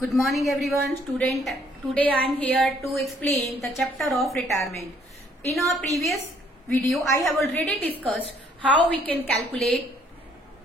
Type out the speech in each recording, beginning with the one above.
Good morning everyone, student. Today I am here to explain the chapter of retirement. In our previous video, I have already discussed how we can calculate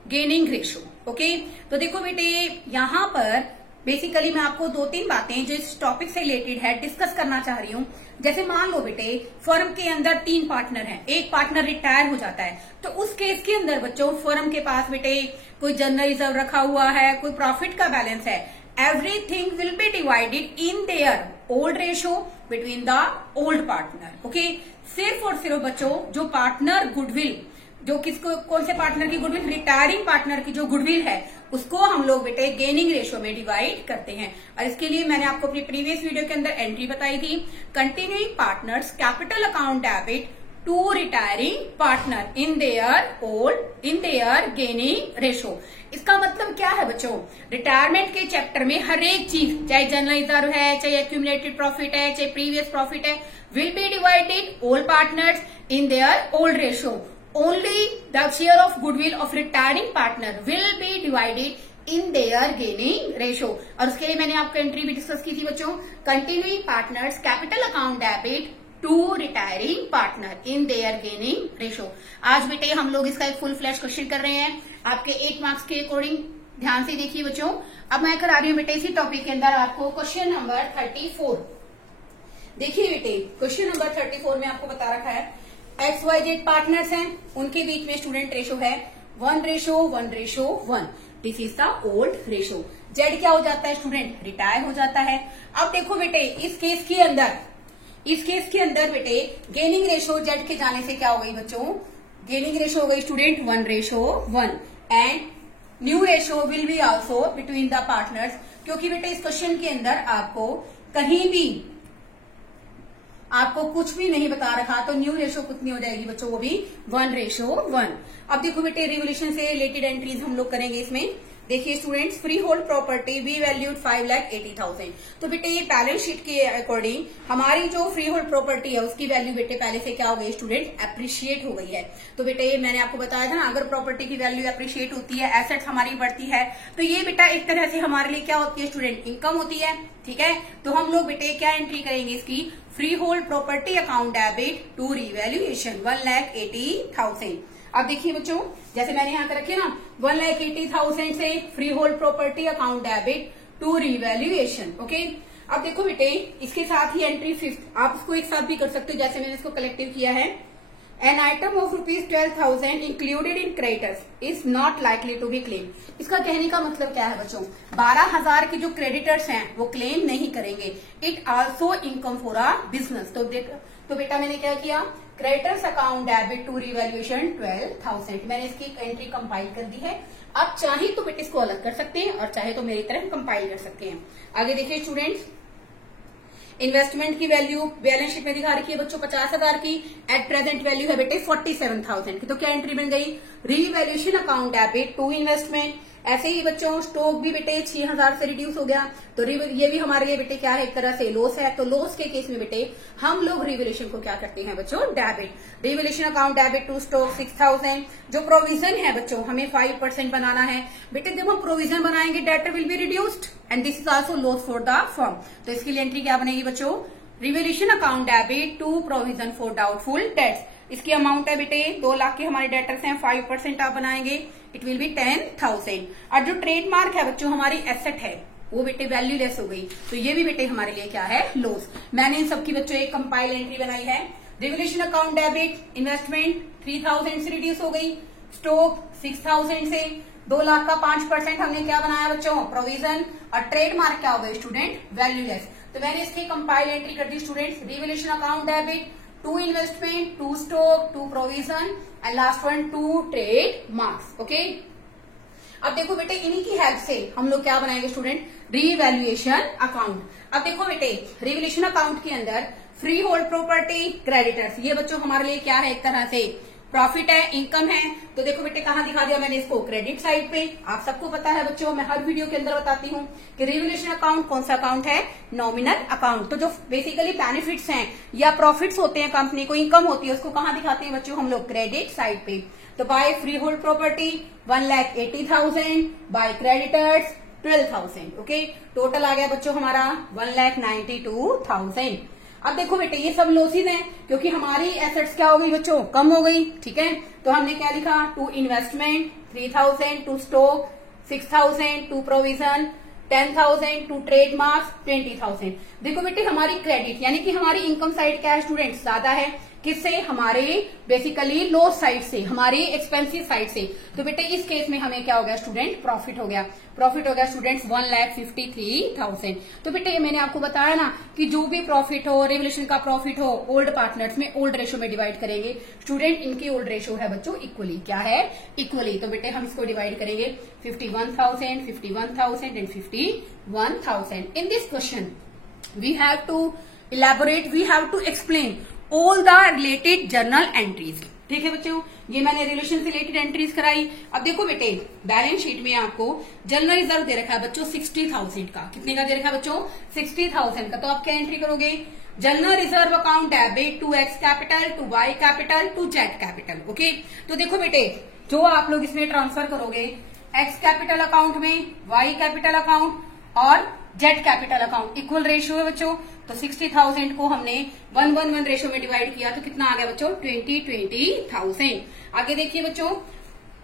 gaining ratio. Okay? तो देखो बेटे यहाँ पर basically मैं आपको दो तीन बातें जो इस टॉपिक से रिलेटेड है डिस्कस करना चाह रही हूँ. जैसे मान लो बेटे फर्म के अंदर 3 पार्टनर हैं, एक पार्टनर रिटायर हो जाता है, तो उस केस के अंदर बच्चों फर्म के पास बेटे कोई जनरल रिजर्व रखा हुआ है, कोई प्रॉफिट का बैलेंस है. Everything will be divided in their old ratio between the old partner. Okay? सिर्फ और सिर्फ बच्चों जो पार्टनर गुडविल, जो किसको कौन से पार्टनर की गुडविल, रिटायरिंग पार्टनर की जो गुडविल है उसको हम लोग बेटे गेनिंग रेशियो में डिवाइड करते हैं. और इसके लिए मैंने आपको अपनी प्रीवियस वीडियो के अंदर एंट्री बताई थी. Continuing partners capital account debit to retiring partner in their gaining ratio. इसका मतलब क्या है बच्चों, रिटायरमेंट के चैप्टर में हर एक चीज, चाहे जनरल रिजर्व है, चाहे एक्यूमुलेटेड प्रॉफिट है, चाहे प्रीवियस प्रॉफिट है, will be divided all partners in their old ratio. Only the share of goodwill of retiring partner will be divided in their gaining ratio. और उसके लिए मैंने आपको एंट्री भी डिस्कस की थी बच्चों. Continuing partners capital account debit to retiring partner in their gaining ratio. आज बेटे हम लोग इसका एक फुल फ्लैश क्वेश्चन कर रहे हैं आपके 8 मार्क्स के अकॉर्डिंग. ध्यान से देखिए बच्चों. अब मैं करा रही हूँ बेटे इसी टॉपिक के अंदर आपको क्वेश्चन नंबर 34. देखिए बेटे क्वेश्चन नंबर 34 में आपको बता रखा है XYZ पार्टनर्स हैं, उनके बीच में स्टूडेंट रेशो है 1:1:1. This is the old ratio. Z क्या हो जाता है स्टूडेंट, रिटायर हो जाता है. अब देखो बेटे इस केस के अंदर बेटे गेनिंग रेशो जेड के जाने से क्या हो गई बच्चों, गेनिंग रेशो हो गई student 1:1 and new ratio will be also between the partners. क्योंकि बेटे इस क्वेश्चन के अंदर आपको कहीं भी आपको कुछ भी नहीं बता रखा, तो न्यू रेशो कितनी हो जाएगी बच्चों, वो भी 1:1. अब देखो बेटे रिवोल्यूशन से रिलेटेड एंट्रीज हम लोग करेंगे इसमें. देखिए students, freehold property we valued 5,80,000. तो बेटे ये बैलेंस शीट के अकॉर्डिंग हमारी जो फ्री होल्ड प्रॉपर्टी है उसकी वैल्यू बेटे पहले से क्या हो गई स्टूडेंट, अप्रिशिएट हो गई है. तो बेटे मैंने आपको बताया था ना, अगर प्रॉपर्टी की वैल्यू अप्रिशिएट होती है, एसेट्स हमारी बढ़ती है, तो ये बेटा एक तरह से हमारे लिए क्या होती है स्टूडेंट, इनकम होती है. ठीक है, तो हम लोग बेटे क्या एंट्री करेंगे इसकी, freehold property account debit to revaluation 1,80,000. अब देखिए बच्चों जैसे मैंने यहाँ कर रखे ना 1,80,000 से freehold property account debit to revaluation. Okay, अब देखो बेटे इसके साथ ही एंट्री 5th, आप इसको एक साथ भी कर सकते हो जैसे मैंने इसको कलेक्टिव किया है. An item of ₹12,000 included in creditors is not likely to be claim. इसका कहने का मतलब क्या है बच्चों, 12,000 के जो क्रेडिटर्स हैं वो क्लेम नहीं करेंगे. It also income for a business. तो बेटा मैंने क्या किया, creditors account debit to revaluation 12,000. मैंने इसकी एंट्री कंपाइल कर दी है. आप चाहे तो बेटे इसको अलग कर सकते हैं और चाहे तो मेरी तरह कंपाइल कर सकते हैं. आगे देखिए स्टूडेंट्स, इन्वेस्टमेंट की वैल्यू बैलेंस शीट में दिखा रखी है बच्चों 50,000 की. एट प्रेजेंट वैल्यू है बेटे 47,000 की. तो क्या एंट्री बन गई, revaluation account debit to investment. ऐसे ही बच्चों स्टॉक भी बेटे 6,000 से रिड्यूस हो गया, तो ये भी हमारे लिए बेटे क्या है, एक तरह से लॉस है. तो लॉस के केस में बेटे हम लोग रिवैल्यूएशन को क्या करते हैं बच्चों, debit. Revaluation account debit to stock 6,000. जो प्रोविजन है बच्चों हमें 5% बनाना है बेटे. जब हम प्रोविजन बनाएंगे debtor will be reduced and this is also loss for the firm. तो इसके लिए एंट्री क्या बनेगी बच्चों, revaluation account debit to provision for doubtful debts. इसकी अमाउंट है बेटे 2 लाख के हमारे डेटर्स हैं, 5% आप बनाएंगे, इट विल बी 10,000. और जो ट्रेडमार्क है बच्चों हमारी एसेट है वो बेटे वैल्यू लेस हो गई, तो ये भी बेटे हमारे लिए क्या है, लॉस. मैंने इन सबकी बच्चों एक कंपाइल एंट्री बनाई है. रिवैल्यूएशन अकाउंट डेबिट इन्वेस्टमेंट 3,000 से रिड्यूस हो गई, स्टॉक 6,000 से, 2 लाख का 5% हमने क्या बनाया बच्चों, प्रोविजन. और ट्रेडमार्क क्या हो गई स्टूडेंट, वैल्यू लेस. तो मैंने इसकी कंपाइल एंट्री कर दी students, revaluation account debit to investment to stock to provision and last one to trade marks. Okay, अब देखो बेटे इन्हीं की हेल्प से हम लोग क्या बनाएंगे स्टूडेंट, रिवैल्यूएशन अकाउंट. अब देखो बेटे रिवैल्यूएशन अकाउंट के अंदर फ्री होल्ड प्रॉपर्टी क्रेडिटर्स, ये बच्चों हमारे लिए क्या है, एक तरह से प्रॉफिट है, इनकम है. तो देखो बेटे कहाँ दिखा दिया मैंने इसको, क्रेडिट साइड पे. आप सबको पता है बच्चों, मैं हर वीडियो के अंदर बताती हूँ कि रिवैल्यूएशन अकाउंट कौन सा अकाउंट है, नॉमिनल अकाउंट. तो जो बेसिकली बेनिफिट्स हैं या प्रॉफिट्स होते हैं कंपनी को, इनकम होती है, उसको कहाँ दिखाते हैं बच्चों हम लोग, क्रेडिट साइड पे. तो by freehold property 1,80,000, by creditors 12,000। Okay, total आ गया बच्चों हमारा 1,92,000। अब देखो बेटे ये सब लॉसेज हैं क्योंकि हमारी एसेट्स क्या हो गई बच्चों, कम हो गई। ठीक है, तो हमने क्या लिखा, to investment 3,000, to stock 6,000, to provision 10,000, to trademarks 20,000। देखो बेटे हमारी क्रेडिट यानी कि हमारी इनकम साइड क्या है स्टूडेंट्स, ज्यादा है। किससे, हमारे बेसिकली लॉस साइड से, हमारी एक्सपेंसिव साइड से। तो बेटे इस केस में हमें क्या हो गया स्टूडेंट, प्रॉफिट हो गया। प्रॉफिट हो गया स्टूडेंट्स 1,53,000। तो बेटे मैंने आपको बताया ना कि जो भी प्रॉफिट हो, रेवोल्यूशन का प्रॉफिट हो, ओल्ड पार्टनर्स में ओल्ड रेशो में डिवाइड करेंगे। स्टूडेंट इनकी ओल्ड रेशो है बच्चों इक्वली, क्या है, इक्वली। तो बेटे हम इसको डिवाइड करेंगे 51,000, 51,000 and 51,000। In this question we have to elaborate, we have to explain all the related journal entries। ठीक है बच्चों, ये मैंने रिलेशन से रिलेटेड एंट्रीज कराई। अब देखो बेटे बैलेंस शीट में आपको जनरल रिजर्व दे रखा है बच्चों 60,000 का। कितने का दे रखा है बच्चों, 60,000 का। तो आप क्या एंट्री करोगे, general reserve account debit to X capital, to Y capital, to Z capital. Okay, तो देखो बेटे जो आप लोग इसमें ट्रांसफर करोगे एक्स कैपिटल अकाउंट में, वाई कैपिटल अकाउंट और Z capital account equal ratio है बच्चों। तो 60,000 को हमने 1:1 रेशियो में डिवाइड किया तो कितना आ गया बच्चों, 20,000। आगे देखिए बच्चों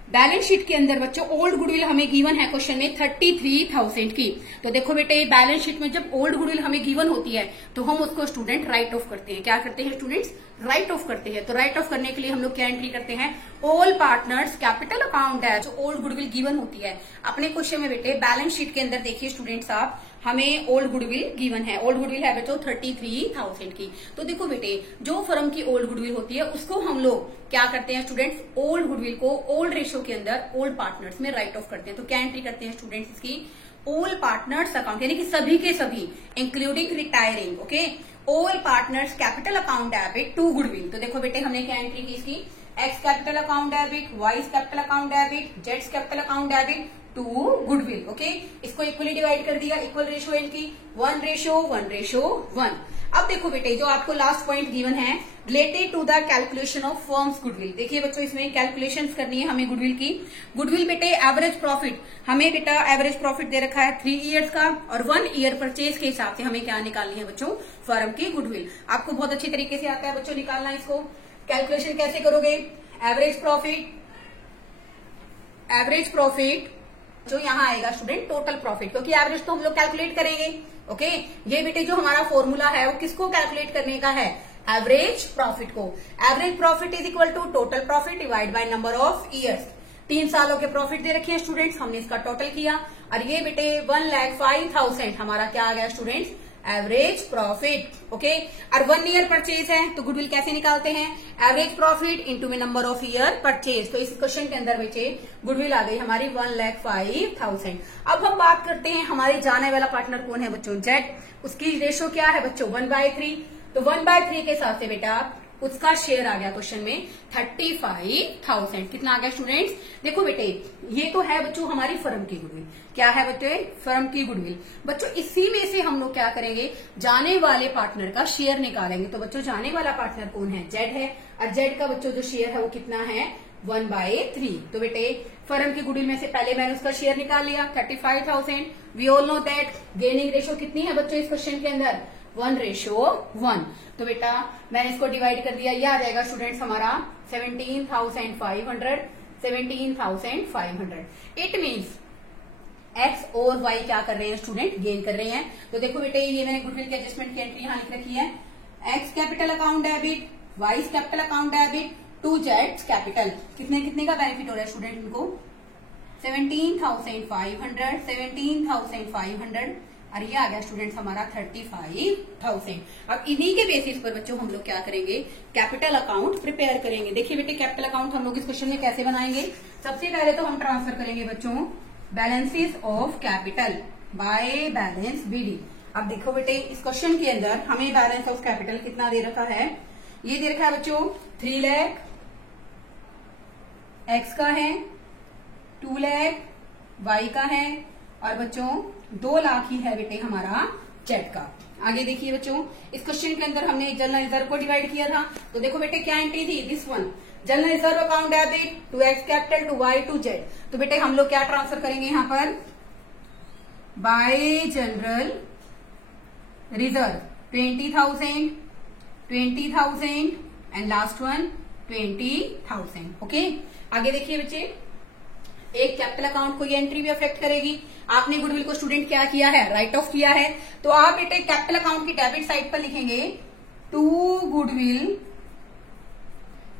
बैलेंस शीट के अंदर बच्चों ओल्ड गुडविल हमें गिवन है क्वेश्चन में 33,000 की। तो देखो बेटे बैलेंस शीट में जब ओल्ड गुडविल हमें गिवन होती है तो हम उसको स्टूडेंट राइट ऑफ करते हैं। क्या करते हैं स्टूडेंट्स, राइट ऑफ करते हैं। तो राइट ऑफ करने के लिए हम लोग क्या एंट्री करते हैं, ऑल पार्टनर्स कैपिटल अकाउंट है जो ओल्ड गुडविल गिवन होती है। अपने क्वेश्चन में बेटे बैलेंस शीट के अंदर देखिए स्टूडेंट्स आप, हमें ओल्ड गुडविल गिवन है। ओल्ड गुडविल है बच्चों 33,000 की। तो देखो बेटे जो फर्म की ओल्ड गुडविल होती है उसको हम लोग क्या करते हैं स्टूडेंट्स, ओल्ड गुडविल को ओल्ड रेशियो के अंदर ओल्ड पार्टनर्स में राइट ऑफ करते हैं। तो क्या एंट्री करते हैं स्टूडेंट्स इसकी, ओल्ड पार्टनर्स अकाउंट यानी कि सभी के सभी including retiring. Okay, old partners capital account debit to goodwill. तो देखो बेटे हमने क्या एंट्री की इसकी, X capital account debit, Y capital account debit, Z capital account debit to goodwill. Okay, इसको इक्वली डिवाइड कर दिया, इक्वल रेशियो इनकी 1:1:1। अब देखो बेटे जो आपको लास्ट पॉइंट गिवन है related to the calculation of firm's goodwill. देखिए बच्चों इसमें कैलकुलेशंस करनी है हमें गुडविल की। गुडविल बेटे एवरेज प्रॉफिट, हमें बेटा एवरेज प्रॉफिट दे रखा है 3 ईयर्स का और 1 ईयर परचेज के हिसाब से हमें क्या निकालनी है बच्चों, फर्म की गुडविल। आपको बहुत अच्छी तरीके से आता है बच्चों निकालना। इसको कैलकुलेशन कैसे करोगे, एवरेज प्रॉफिट जो यहाँ आएगा स्टूडेंट टोटल प्रॉफिट, क्योंकि एवरेज तो हम लोग कैलकुलेट करेंगे। ओके, ये बेटे जो हमारा फॉर्मूला है वो किसको कैलकुलेट करने का है, एवरेज प्रॉफिट को। Average profit is equal to total profit divide by number of years. 3 सालों के प्रॉफिट दे रखे हैं स्टूडेंट्स, हमने इसका टोटल किया और ये बेटे 1,05,000 हमारा क्या आ गया स्टूडेंट्स, एवरेज प्रॉफिट। ओके, और 1 ईयर परचेज है तो गुडविल कैसे निकालते हैं, एवरेज प्रॉफिट इंटू में नंबर ऑफ ईयर परचेज। तो इस क्वेश्चन के अंदर बच्चे गुडविल आ गई हमारी 1,05,000। अब हम बात करते हैं हमारे जाने वाला पार्टनर कौन है बच्चों, जेड। उसकी रेशो क्या है बच्चों 1/3। तो 1/3 के साथ से बेटा उसका शेयर आ गया क्वेश्चन में 35,000। कितना आ गया स्टूडेंट्स, देखो बेटे ये तो है बच्चों हमारी फर्म की गुडविल। क्या है बच्चे, फर्म की गुडविल। बच्चों इसी में से हम लोग क्या करेंगे, जाने वाले पार्टनर का शेयर निकालेंगे। तो बच्चों जाने वाला पार्टनर कौन है, जेड है। और जेड का बच्चों जो शेयर है वो कितना है 1/3। तो बेटे फर्म की गुडविल में से पहले मैंने उसका शेयर निकाल लिया 35,000। We all know that gaining ratio कितनी है बच्चों इस क्वेश्चन के अंदर 1:1। तो बेटा मैंने इसको डिवाइड कर दिया, ये आ जाएगा स्टूडेंट्स हमारा 17,500। इट मीन्स एक्स और वाई क्या कर रहे हैं स्टूडेंट, गेन कर रहे हैं। तो देखो बेटे ये मैंने गुडविल के एडजस्टमेंट की एंट्री यहाँ लिख रखी है, X capital account debit, Y capital account debit to Z capital. कितने का बेनिफिट हो रहा है स्टूडेंट इनको 17,500 और ये आ गया स्टूडेंट्स हमारा 35,000। अब इन्हीं के बेसिस पर बच्चों हम लोग क्या करेंगे, कैपिटल अकाउंट प्रिपेयर करेंगे। देखिए बेटे कैपिटल अकाउंट हम लोग इस क्वेश्चन में कैसे बनाएंगे, सबसे पहले तो हम ट्रांसफर करेंगे बच्चों balances of capital by balance BD. अब देखो बेटे इस क्वेश्चन के अंदर हमें बैलेंस ऑफ कैपिटल कितना दे रखा है, ये दे रखा है बच्चों 3 लाख, एक्स का है 2 लाख, वाई का है और बच्चों 2 लाख ही है बेटे हमारा जेड का। आगे देखिए बच्चों इस क्वेश्चन के अंदर हमने जनरल रिजर्व को डिवाइड किया था। तो देखो बेटे क्या एंट्री थी, this one general reserve account debit to X capital to Y to Z. तो बेटे हम लोग क्या ट्रांसफर करेंगे यहाँ पर by general reserve 20,000 and last one 20,000। Okay, आगे देखिए बच्चे, एक कैपिटल अकाउंट को ये एंट्री भी अफेक्ट करेगी। आपने गुडविल को स्टूडेंट क्या किया है, राइट ऑफ किया है, तो आप बेटे कैपिटल अकाउंट की डेबिट साइड पर लिखेंगे टू गुडविल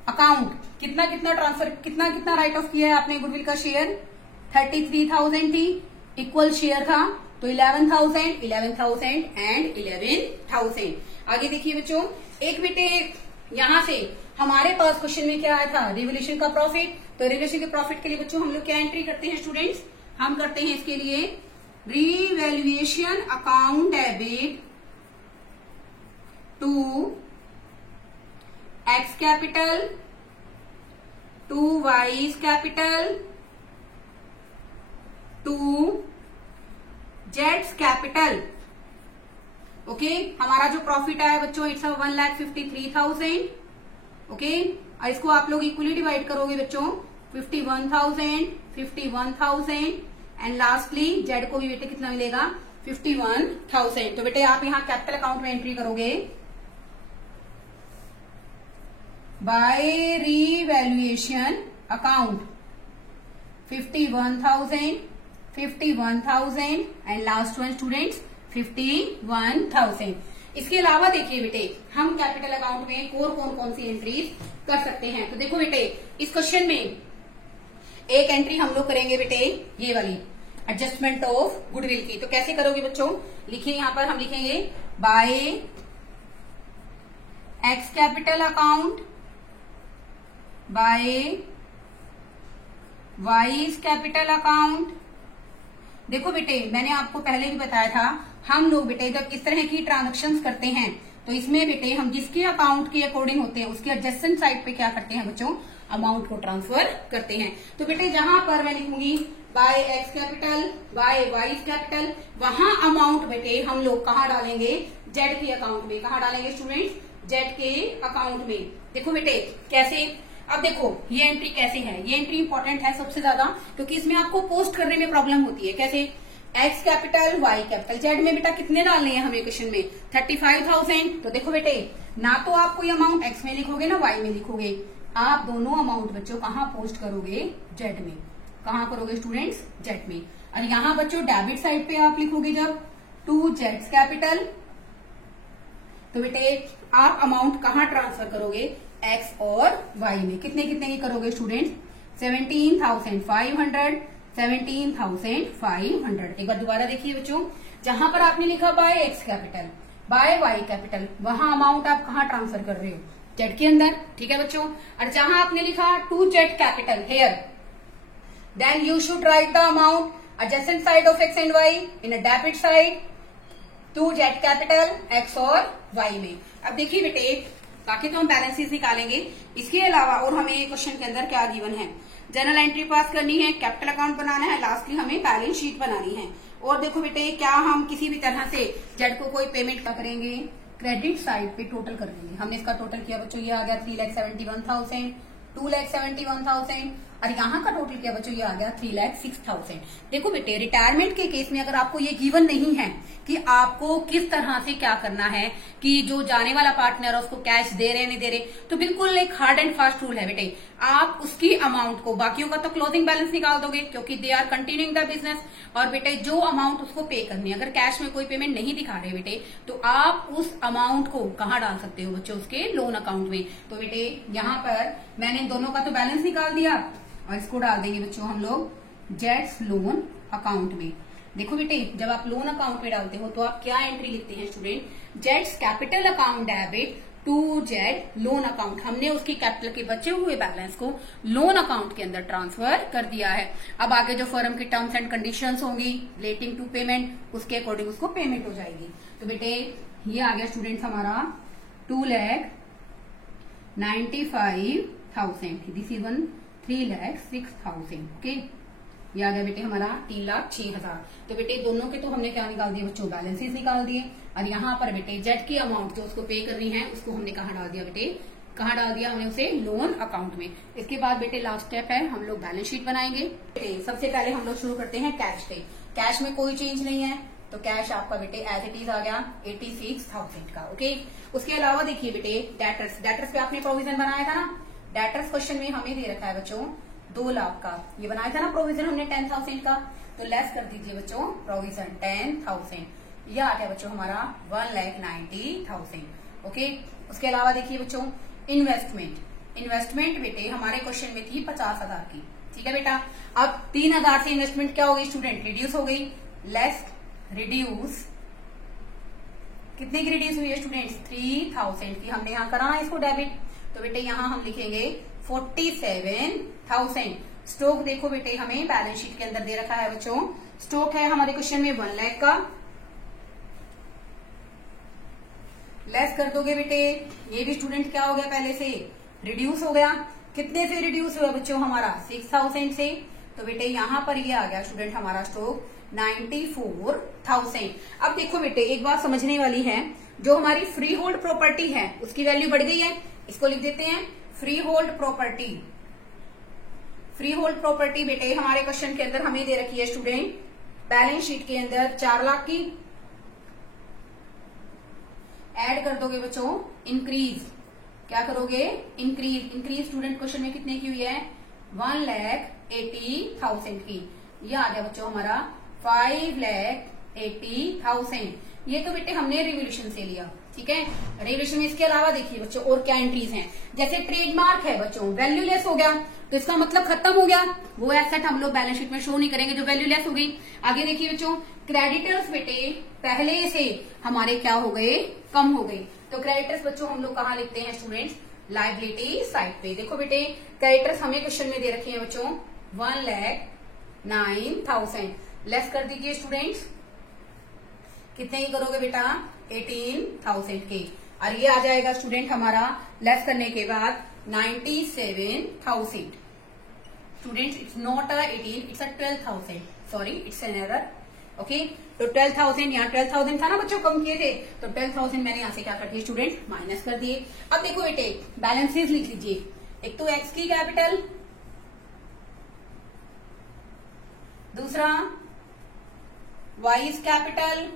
अकाउंट कितना कितना ट्रांसफर, कितना कितना राइट ऑफ किया है आपने गुडविल का शेयर 33,000 थी, इक्वल शेयर था तो 11,000 एंड 11,000। आगे देखिए बच्चों, एक बेटे यहां से हमारे पास क्वेश्चन में क्या आया था, रिवोल्यूशन का प्रॉफिट। तो रिवोल्यूशन के प्रॉफिट के लिए बच्चों हम लोग क्या एंट्री करते हैं स्टूडेंट्स, हम करते हैं इसके लिए revaluation account debit to X capital to Y capital to जेड्स कैपिटल। ओके, हमारा जो प्रॉफिट आया बच्चों इट्स 1,53,000। ओके, और इसको आप लोग इक्वली डिवाइड करोगे बच्चों 51,000 एंड लास्टली जेड को भी बेटे कितना मिलेगा 51,000। तो बेटे आप यहां कैपिटल अकाउंट में एंट्री करोगे by revaluation account 51,000 and last one students 51,000। इसके अलावा देखिए बेटे हम कैपिटल अकाउंट में और कौन सी एंट्रीज कर सकते हैं। तो देखो बेटे इस क्वेश्चन में एक एंट्री हम लोग करेंगे बेटे ये वाली एडजस्टमेंट ऑफ गुडविल की। तो कैसे करोगे बच्चों, लिखिए यहां पर हम लिखेंगे by X capital account by Y capital account. देखो बेटे मैंने आपको पहले भी बताया था, हम लोग बेटे जब इस तरह की ट्रांजेक्शन्स करते हैं तो इसमें बेटे हम जिसके अकाउंट के अकॉर्डिंग होते हैं उसके एडजस्टेंट साइड पे क्या करते हैं बच्चों, अमाउंट को ट्रांसफर करते हैं। तो बेटे जहां पर मैं लिखूंगी by X capital by Y capital, वहां अमाउंट बेटे हम लोग कहाँ डालेंगे, जेड के अकाउंट में। कहाँ डालेंगे स्टूडेंट्स, जेड के अकाउंट में। देखो बेटे कैसे, अब देखो ये एंट्री कैसे है, ये एंट्री इंपॉर्टेंट है सबसे ज्यादा क्योंकि इसमें आपको पोस्ट करने में प्रॉब्लम होती है। कैसे, X capital Y capital, Z में बेटा कितने डालने हैं हमें क्वेश्चन में 35,000। तो देखो बेटे ना तो आप कोई अमाउंट एक्स में लिखोगे ना वाई में लिखोगे, आप दोनों अमाउंट बच्चों कहाँ पोस्ट करोगे, जेड में। कहाँ करोगे स्टूडेंट्स, जेड में। और यहाँ बच्चों डेबिट साइड पे आप लिखोगे जब टू जेड्स कैपिटल, तो बेटे आप अमाउंट कहाँ ट्रांसफर करोगे, एक्स और वाई में। कितने कितने की करोगे स्टूडेंट्स, 17,500 17,500। एक बार दोबारा देखिए बच्चों, जहां पर आपने लिखा by X capital by Y capital, वहां अमाउंट आप कहाँ ट्रांसफर कर रहे हो, जेड के अंदर। ठीक है बच्चों, और जहां आपने लिखा to Z capital here, then you should write the amount adjacent side of X and Y in a debit side to Z capital X और वाई में। अब देखिए बेटे बाकी तो हम बैलेंसेस निकालेंगे, इसके अलावा और हमें क्वेश्चन के अंदर क्या गिवन है, जनरल एंट्री पास करनी है, कैपिटल अकाउंट बनाना है, लास्टली हमें बैलेंस शीट बनानी है। और देखो बेटे क्या हम किसी भी तरह से जेड को कोई पेमेंट का करेंगे, क्रेडिट साइड पे टोटल कर देंगे। हमने इसका टोटल किया बच्चों, ये आ गया 3,71,000, 2,71,000 और यहाँ का टोटल किया बच्चों, ये आ गया 3,06,000। देखो बेटे रिटायरमेंट के केस में अगर आपको ये गिवन नहीं है कि आपको किस तरह से क्या करना है, कि जो जाने वाला पार्टनर है उसको कैश दे रहे नहीं दे रहे, तो बिल्कुल एक हार्ड एंड फास्ट रूल है बेटे, आप उसकी अमाउंट को, बाकियों का तो क्लोजिंग बैलेंस निकाल दोगे क्योंकि they are continuing the business, और बेटे जो अमाउंट उसको पे करनी है, अगर कैश में कोई पेमेंट नहीं दिखा रहे बेटे, तो आप उस अमाउंट को कहाँ डाल सकते हो बच्चों, उसके लोन अकाउंट में। तो बेटे यहाँ पर मैंने दोनों का तो बैलेंस निकाल दिया और इसको डाल देंगे बच्चों हम लोग जेड्स लोन अकाउंट में। देखो बेटे जब आप लोन अकाउंट में डालते हो तो आप क्या एंट्री लिखते हैं स्टूडेंट, जेड्स capital account debit to Z loan account. हमने उसकी कैपिटल के बचे हुए बैलेंस को लोन अकाउंट के अंदर ट्रांसफर कर दिया है। अब आगे जो फर्म की टर्म्स एंड कंडीशंस होंगी रिलेटिंग टू पेमेंट, उसके अकॉर्डिंग उसको पेमेंट हो जाएगी। तो बेटे ये आ गया स्टूडेंट्स हमारा 2,95,000, दिस इज 3,06,000। ओके, ये आ गया बेटे हमारा 3,06,000। तो बेटे दोनों के तो हमने क्या निकाल दिए बच्चों, बैलेंसेस निकाल दिए। और यहाँ पर बेटे जेड की अमाउंट जो उसको पे करनी है उसको हमने कहाँ डाल दिया बेटे, कहाँ डाल दिया हमने उसे, लोन अकाउंट में। इसके बाद बेटे लास्ट स्टेप है हम लोग बैलेंस शीट बनाएंगे। सबसे पहले हम लोग शुरू करते हैं कैश से। कैश में कोई चेंज नहीं है, तो कैश आपका बेटे एज इट इज आ गया 86,000 का। ओके, उसके अलावा देखिए बेटे डेटर्स पे आपने प्रोविजन बनाया था ना, डेटर्स क्वेश्चन में हमें दे रखा है बच्चों 2 लाख का, ये बनाया था ना प्रोविजन हमने 10,000 का, तो लेस कर दीजिए बच्चों प्रोविजन 10,000, यह आ गया बच्चों हमारा 1,90,000। ओके, उसके अलावा देखिए बच्चों इन्वेस्टमेंट बेटे हमारे क्वेश्चन में थी 50,000 की, ठीक है बेटा। अब 3,000 से इन्वेस्टमेंट क्या हो गई स्टूडेंट, रिड्यूस हो गई, लेस रिड्यूस, कितने की रिड्यूस हुई है स्टूडेंट्स, 3,000 की, हमने यहाँ करा इसको डेबिट, तो बेटे यहाँ हम लिखेंगे 47,000। स्टॉक देखो बेटे हमें बैलेंस शीट के अंदर दे रखा है बच्चों, स्टॉक है हमारे क्वेश्चन में 1 लाख का, लेस कर दोगे बेटे, ये भी स्टूडेंट क्या हो गया पहले से रिड्यूस हो गया, कितने से रिड्यूस हुआ बच्चों हमारा 6,000 से, तो बेटे यहाँ पर ये आ गया स्टूडेंट हमारा स्टॉक 94,000। अब देखो बेटे एक बात समझने वाली है, जो हमारी फ्री होल्ड प्रॉपर्टी है उसकी वैल्यू बढ़ गई है, इसको लिख देते हैं free hold property. Free hold property बेटे हमारे क्वेश्चन के अंदर हमें दे रखी है स्टूडेंट बैलेंस शीट के अंदर 4 लाख की, ऐड कर दोगे बच्चों इंक्रीज, क्या करोगे इंक्रीज स्टूडेंट क्वेश्चन में कितने की हुई है 1,80,000 की, ये आ गया बच्चों हमारा 5,80,000। ये तो बेटे हमने रिवोल्यूशन से लिया, ठीक है। रिवोल्यूशन में इसके अलावा देखिए बच्चों और क्या एंट्रीज हैं, जैसे ट्रेडमार्क है बच्चों वैल्यूलेस हो गया, तो इसका मतलब खत्म हो गया, वो एसेट हम लोग बैलेंस शीट में शो नहीं करेंगे जो वैल्यूलेस हो गई। आगे देखिए बच्चों क्रेडिटर्स बेटे पहले से हमारे क्या हो गए कम हो गए, तो क्रेडिटर्स बच्चों हम लोग कहाँ लिखते हैं स्टूडेंट्स लायबिलिटी साइड पे। देखो बेटे क्रेडिटर्स हमें क्वेश्चन में दे रखे हैं बच्चों 1,09,000, लेस कर दीजिए स्टूडेंट्स, कितने ही करोगे बेटा 18,000 के, और ये आ जाएगा स्टूडेंट हमारा लेस करने के बाद 97,000। Students it's not 18, it's 12,000, sorry it's an error. Okay, तो 12,000 यहाँ 12,000 था ना बच्चों कम किए थे, तो 12,000 मैंने यहाँ से क्या कर दिए स्टूडेंट माइनस कर दिए। अब देखो बेटे बैलेंसेस लिख लीजिए, एक तो एक्स की कैपिटल, दूसरा वाई कैपिटल,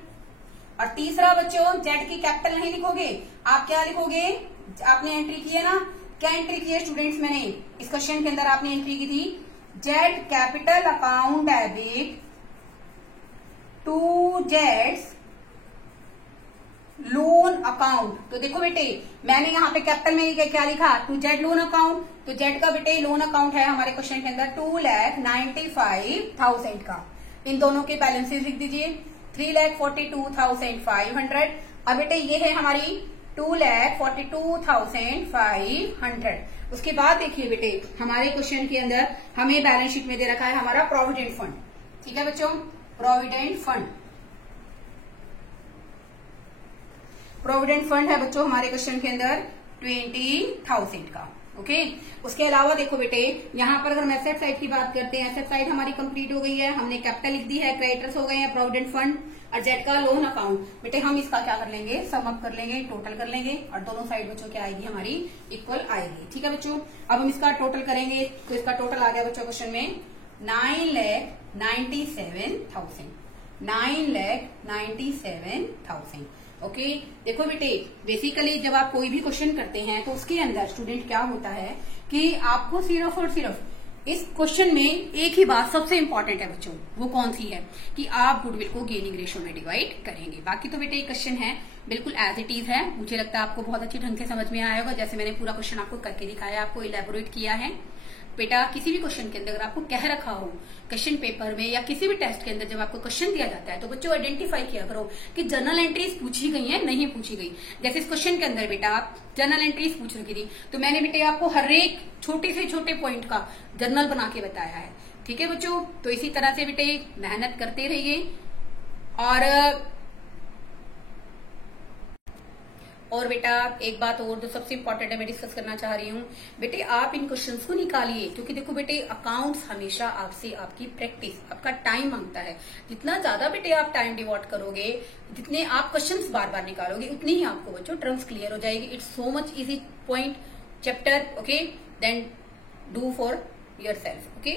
और तीसरा बच्चों जेड की कैपिटल नहीं लिखोगे, आप क्या लिखोगे, आपने एंट्री की है ना, क्या एंट्री की है स्टूडेंट्स मैंने इस क्वेश्चन के अंदर आपने एंट्री की थी Z capital account debit to जेड्स लोन अकाउंट। तो देखो बेटे मैंने यहाँ पे कैपिटल में क्या लिखा टू जेड लोन अकाउंट, तो जेड का बेटे लोन अकाउंट है हमारे क्वेश्चन के अंदर 2,95,000 का, इन दोनों के बैलेंसेस लिख दीजिए 3,42,500। अब बेटे ये है हमारी 2,42,500। उसके बाद देखिए बेटे हमारे क्वेश्चन के अंदर हमें बैलेंस शीट में दे रखा है हमारा प्रोविडेंट फंड, ठीक है बच्चों, प्रोविडेंट फंड है बच्चों हमारे क्वेश्चन के अंदर 20,000 का। ओके, उसके अलावा देखो बेटे यहाँ पर अगर हम एसेट साइड की बात करते हैं, एसेट साइड हमारी कंप्लीट हो गई है, हमने कैपिटल लिख दी है, क्रेडिटर्स हो गए हैं, प्रोविडेंट फंड और जेड का लोन अकाउंट। बेटे हम इसका क्या कर लेंगे, सम अप कर लेंगे, टोटल कर लेंगे, और दोनों साइड बच्चों क्या आएगी हमारी इक्वल आएगी, ठीक है बच्चों। अब हम इसका टोटल करेंगे, तो इसका टोटल आ गया बच्चों क्वेश्चन में 9,97,000, 9,97,000। ओके, देखो बेटे बेसिकली जब आप कोई भी क्वेश्चन करते हैं तो उसके अंदर स्टूडेंट क्या होता है कि आपको सिर्फ और सिर्फ इस क्वेश्चन में एक ही बात सबसे इंपॉर्टेंट है बच्चों, वो कौन सी है कि आप गुडविल को गेनिंग रेशियो में डिवाइड करेंगे। बाकी तो बेटे ये क्वेश्चन है बिल्कुल एज इट इज है, मुझे लगता है आपको बहुत अच्छी ढंग से समझ में आया होगा, जैसे मैंने पूरा क्वेश्चन आपको करके दिखाया, आपको इलेबोरेट किया है। बेटा किसी भी क्वेश्चन के अंदर अगर आपको कह रखा हो क्वेश्चन पेपर में या किसी भी टेस्ट के अंदर जब आपको क्वेश्चन दिया जाता है तो बच्चों आइडेंटिफाई किया करो कि जर्नल एंट्रीज पूछी गई हैं नहीं पूछी गई। जैसे इस क्वेश्चन के अंदर बेटा आप जर्नल एंट्रीज पूछ रखी थी, तो मैंने बेटा आपको हर एक छोटे से छोटे पॉइंट का जर्नल बना के बताया है, ठीक है बच्चों। तो इसी तरह से बेटे मेहनत करते रहिए, और बेटा एक बात और जो सबसे इंपॉर्टेंट है मैं डिस्कस करना चाह रही हूँ, बेटे आप इन क्वेश्चंस को निकालिए, क्योंकि देखो बेटे अकाउंट्स हमेशा आपसे आपकी प्रैक्टिस आपका टाइम मांगता है। जितना ज्यादा बेटे आप टाइम डिवोट करोगे, जितने आप क्वेश्चंस बार बार निकालोगे, उतनी ही आपको बच्चों टर्म्स क्लियर हो जाएगी। It's so much easy point chapter, okay, then do for yourself, okay.